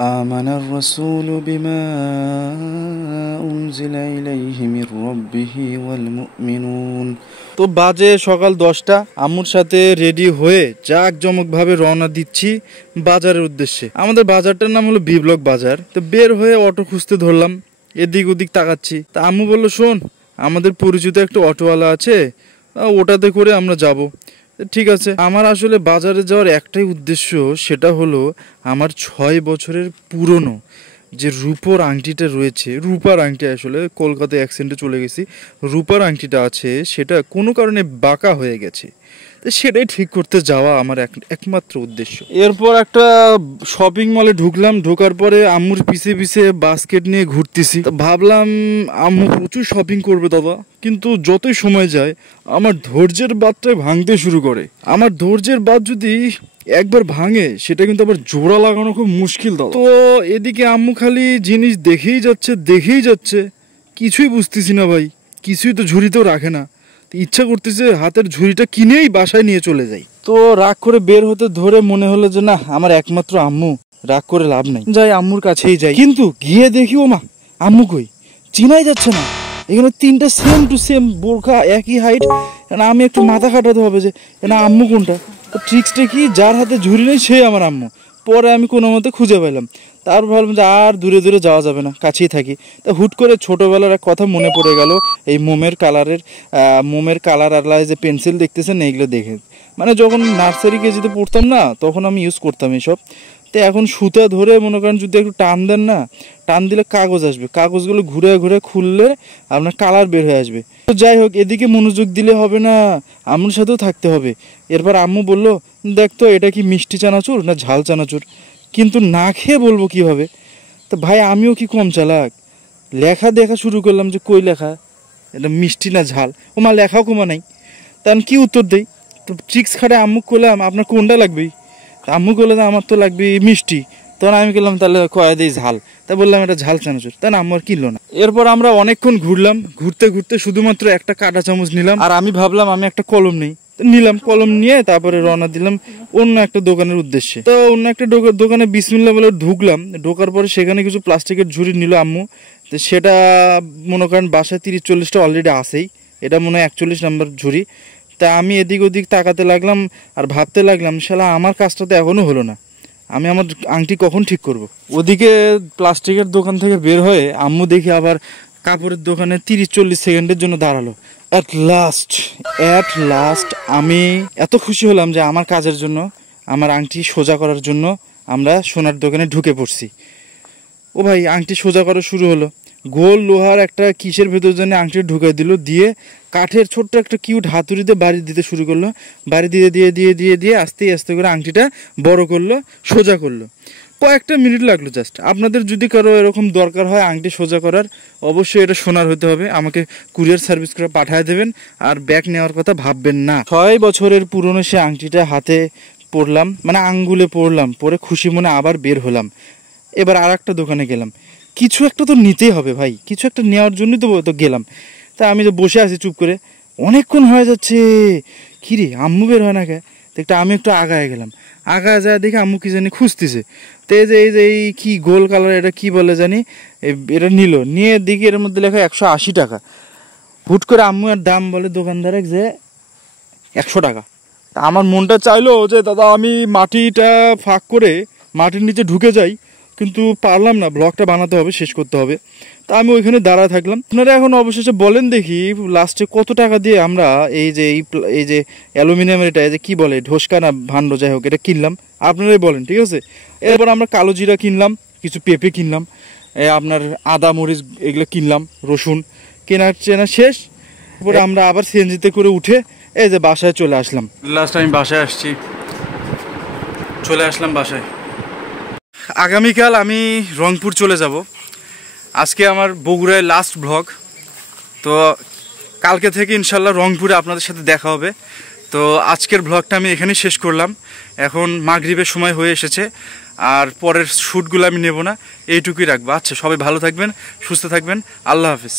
آمن الرسول بما أنزل إليه من ربه والمؤمنون। তো বাজে সকাল 10টা, আম্মুর সাথে রেডি হয়ে জাঁকজমকভাবে রওনা দিচ্ছি বাজারের উদ্দেশ্যে। আমাদের বাজারটার নাম হলো বি ব্লক বাজার। তো বের হয়ে অটো খুঁজতে ধরলাম, এদিক ওদিক তাকাচ্ছি। তা আম্মু বলল, শোন, আমাদের পরিচিত একটা অটোওয়ালা আছে, ওটাতে করে আমরা যাব। ঠিক আছে। আমার আসলে বাজারে যাওয়ার একটাই উদ্দেশ্য, সেটা হলো আমার 6 বছরের পুরনো যে রূপোর আংটিটা রয়েছে, রূপার আংটি, আসলে কলকাতায় অ্যাক্সিডেন্টে চলে গেছি, রূপার আংটিটা আছে, সেটা কোনো কারণে বাঁকা হয়ে গেছে। সেটাই ঠিক করতে যাওয়া আমার একমাত্র উদ্দেশ্য। এরপর একটা শপিং মলে ঢুকলাম, ঢোকার পরে আম্মুর পিছে পিছে বাস্কেট নিয়ে ঘুরতেছি। ভাবলাম আম্মু প্রচুর শপিং করবে দাদা, কিন্তু যতই সময় যায় আমার ধৈর্যের বাঁধটা ভাঙতে শুরু করে। আমার ধৈর্যের বাঁধ যদি একবার ভাঙে, সেটা কিন্তু আবার জোড়া লাগানো খুব মুশকিল দাদা। তো এদিকে আম্মু খালি জিনিস দেখেই যাচ্ছে, কিছুই বুঝতেছি না ভাই, কিছুই তো ঝুড়িতেও রাখে না। ইচ্ছা করতেছে হাতের ঝুড়িটা কিনেই বাসায় নিয়ে চলে যাই। তো রাগ করে বের হতে ধরে মনে হলো যে না, আমার একমাত্র আম্মু, রাগ করে লাভ নাই, যাই আম্মুর কাছেই যাই। কিন্তু গিয়ে দেখি, ও মা, আম্মু কই, চিনাই যাচ্ছে না। এখানে 3টা সেম টু সেম বোরখা, একই হাইট। আমি একটু মাথা খাটাতে হবে যে না, আম্মু কোনটা। তো ট্রিক্সটা কি, যার হাতে ঝুড়ি নেই সে আমার আম্মু। পরে আমি কোনো মতে খুঁজে পেলাম। তারপর ভাবলাম যে আর দূরে দূরে যাওয়া যাবে না, কাছেই থাকি। তা হুট করে ছোটোবেলার এক কথা মনে পড়ে গেল, এই মোমের কালার আর যে পেন্সিল দেখতেছেন এইগুলো দেখে, মানে যখন নার্সারি কেজিতে পড়তাম না, তখন আমি ইউজ করতাম এইসব। তো এখন সুতা ধরে মনে করেন যদি একটু টান দেন না, টান দিলে কাগজ আসবে, কাগজগুলো ঘুরে ঘুরে খুললে আপনার কালার বের হয়ে আসবে। তো যাই হোক, এদিকে মনোযোগ দিলে হবে না, আম্মুর সাথেও থাকতে হবে। এরপর আম্মু বলল, দেখ তো এটা কি মিষ্টি চানাচুর না ঝাল চানাচুর, কিন্তু না খেয়ে বলবো কিভাবে। তো ভাই আমিও কি কম চালাক, লেখা দেখা শুরু করলাম যে কই লেখা, এটা মিষ্টি না ঝাল। ও মা, লেখাও কমা নাই, তখন কি উত্তর দেই। তো ট্রিক্স খাটে আম্মু করলাম, আপনার কোনটা লাগবে। আম্মু করলে আমার তো লাগবে মিষ্টি। তখন আমি করলাম তাহলে কয়া দিই ঝাল। তা বললাম এটা ঝাল চানাচুর, তাই না, আম্মু আর কিনলো না। এরপর আমরা অনেকক্ষণ ঘুরলাম, ঘুরতে ঘুরতে শুধুমাত্র একটা কাঁটা চামচ নিলাম, আর আমি ভাবলাম আমি একটা কলম নেই, নিলাম কলম নিয়ে তারপরে রওনা দিলাম অন্য একটা দোকানের উদ্দেশ্যে। তো অন্য একটা দোকানে বিসমিল্লাহ বলে ঢুকলাম। ঢোকার পরে সেখানে কিছু প্লাস্টিকের ঝুড়ি নিল আম্মু। তো সেটা মনে করেন বাসায় 30-40টা অলরেডি আসেই, এটা মনে হয় 41 নম্বর ঝুড়ি। তা আমি এদিক ওদিক তাকাতে লাগলাম আর ভাবতে লাগলাম, শালা আমার কাজটা তো এখনো হলো না, আমি আমার আংটি কখন ঠিক করব। ওদিকে প্লাস্টিকের দোকান থেকে বের হয়ে আম্মু দেখি আবার কাপড়ের দোকানে 30-40 সেকেন্ডের জন্য দাঁড়ালো। অ্যাট লাস্ট আমি এত খুশি হলাম যে আমার কাজের জন্য, আমার আংটি সোজা করার জন্য আমরা সোনার দোকানে ঢুকে পড়ছি। ও ভাই, আংটি সোজা করা শুরু হলো। গোল লোহার একটা কিসের ভেতর জন্য আংটি ঢুকাই দিল, দিয়ে কাঠের ছোট্ট একটা কিউট হাতুড়িতে বাড়ি দিতে শুরু করলো। বাড়ি দিয়ে আস্তে আস্তে করে আংটিটা বড় করলো, সোজা করলো। কয়েকটা মিনিট লাগলো জাস্ট। আপনাদের যদি কারো এরকম দরকার হয় আংটি সোজা করার, অবশ্যই এটা সোনার হতে হবে, আমাকে কুরিয়ার সার্ভিস করে পাঠিয়ে দেবেন, আর ব্যাগ নেওয়ার কথা ভাববেন না। 6 বছরের পুরনো সে আংটিটা হাতে পরলাম, মানে আঙ্গুলে পরলাম, পরে খুশি মনে আবার বের হলাম। এবার আর একটা দোকানে গেলাম, কিছু একটা তো নিতেই হবে ভাই, কিছু একটা নেওয়ার জন্যই তো গেলাম। তা আমি তো বসে আছি চুপ করে, অনেকক্ষণ হয়ে যাচ্ছে, কিরে আম্মু বের হয় না কে। তো আমি একটু আগায় গেলাম, আগায় যায় দেখি আম্মু কি জানি খুঁজতেছে। তো এই যে এই কি গোল কালার, এটা কি বলে জানি, এটা নিয়ে দিকে এর মধ্যে লেখা 180 টাকা। হুট করে আম্মু আর দাম বলে দোকানদার যে 100 টাকা। তা আমার মনটা চাইলো যে দাদা আমি মাটিটা ফাঁক করে মাটির নিচে ঢুকে যাই, কিন্তু পারলাম না, ব্লগটা বানাতে হবে, শেষ করতে হবে। তা আমি ওইখানে দাঁড়ায় থাকলাম। আপনারা এখন অবশেষে বলেন দেখি লাস্টে কত টাকা দিয়ে আমরা এই যে অ্যালুমিনিয়ামের এটা যে কি বলে, ঢোসকা না ভান্ড, যাই হোক, এটা কিনলাম, আপনারাই বলেন, ঠিক আছে। এরপর আমরা কালো জিরা কিনলাম, কিছু পেঁপে কিনলাম, আপনার আদা মরিচ এগুলো কিনলাম, রসুন চেনা শেষ। এরপরে আমরা আবার সিএনজিতে করে উঠে এই যে বাসায় চলে আসলাম। লাস্ট আমি বাসায় চলে আসলাম বাসায়। আগামীকাল আমি রংপুর চলে যাব। আজকে আমার বগুড়ায় লাস্ট ব্লগ। তো কালকে থেকে ইনশাল্লাহ রংপুরে আপনাদের সাথে দেখা হবে। তো আজকের ব্লগটা আমি এখানেই শেষ করলাম। এখন মাগরিবের সময় হয়ে এসেছে, আর পরের শ্যুটগুলো আমি নেব না, এইটুকুই রাখবো। আচ্ছা, সবাই ভালো থাকবেন, সুস্থ থাকবেন, আল্লাহ হাফিজ।